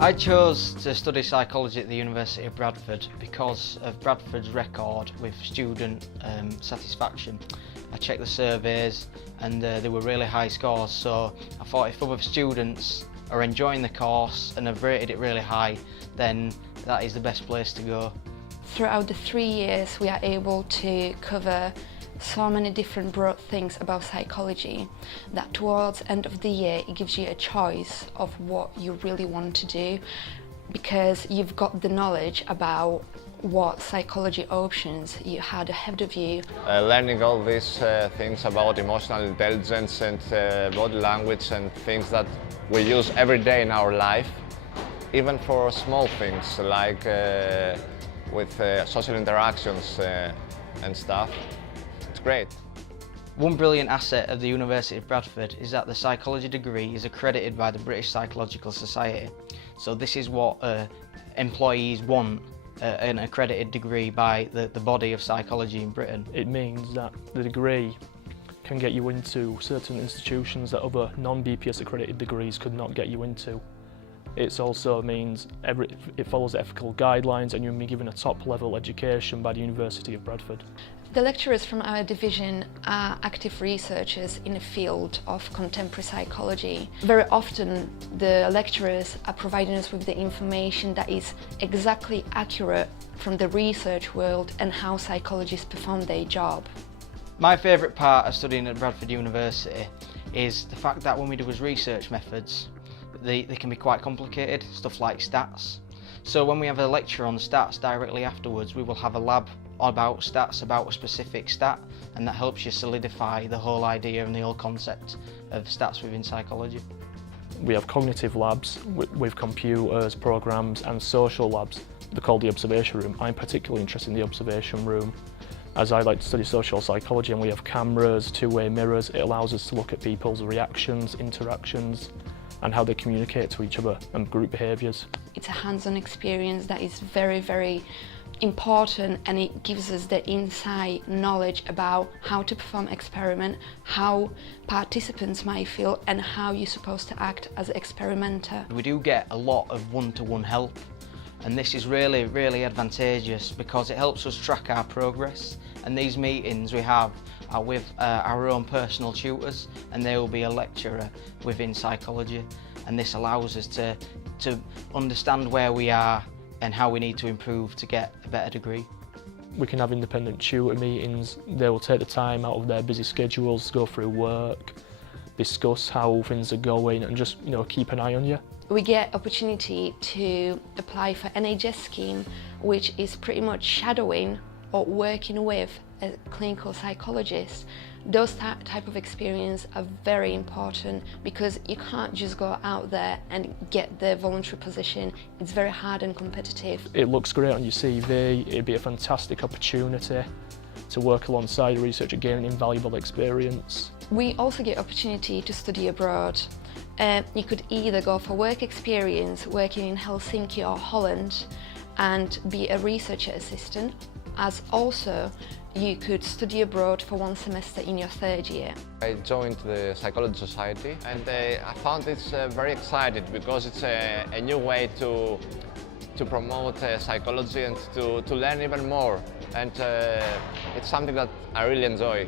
I chose to study psychology at the University of Bradford because of Bradford's record with student satisfaction. I checked the surveys and they were really high scores, so I thought if other students are enjoying the course and have rated it really high, then that is the best place to go. Throughout the 3 years we are able to cover so many different broad things about psychology that towards the end of the year it gives you a choice of what you really want to do, because you've got the knowledge about what psychology options you had ahead of you. Learning all these things about emotional intelligence and body language and things that we use every day in our life, even for small things like with social interactions and stuff. It's great. One brilliant asset of the University of Bradford is that the psychology degree is accredited by the British Psychological Society. So this is what employees want, an accredited degree by the body of psychology in Britain. It means that the degree can get you into certain institutions that other non-BPS accredited degrees could not get you into. It also means it follows ethical guidelines and you'll be given a top-level education by the University of Bradford. The lecturers from our division are active researchers in the field of contemporary psychology. Very often the lecturers are providing us with the information that is exactly accurate from the research world and how psychologists perform their job. My favourite part of studying at Bradford University is the fact that when we do as research methods, they can be quite complicated, stuff like stats. So when we have a lecture on stats directly afterwards, we will have a lab about stats, about a specific stat, and that helps you solidify the whole idea and the whole concept of stats within psychology. We have cognitive labs with computers, programs and social labs. They're called the observation room. I'm particularly interested in the observation room as I like to study social psychology, and we have cameras, two-way mirrors. It allows us to look at people's reactions, interactions and how they communicate to each other and group behaviours. It's a hands-on experience that is very, very important, and it gives us the inside knowledge about how to perform experiment, how participants might feel and how you're supposed to act as an experimenter. We do get a lot of one-to-one help, and this is really, really advantageous because it helps us track our progress, and these meetings we have are with our own personal tutors, and they will be a lecturer within psychology, and this allows us to understand where we are and how we need to improve to get a better degree. We can have independent tutor meetings. They will take the time out of their busy schedules, go through work, discuss how things are going and just keep an eye on you. We get opportunity to apply for NHS scheme, which is pretty much shadowing or working with a clinical psychologist. Those type of experience are very important because you can't just go out there and get the voluntary position. It's very hard and competitive. It looks great on your CV. It'd be a fantastic opportunity to work alongside a researcher, gaining invaluable experience. We also get opportunity to study abroad. You could either go for work experience working in Helsinki or Holland and be a researcher assistant, as also you could study abroad for 1 semester in your 3rd year. I joined the Psychology Society and I found it's very exciting because it's a new way to promote psychology and to learn even more, and it's something that I really enjoy.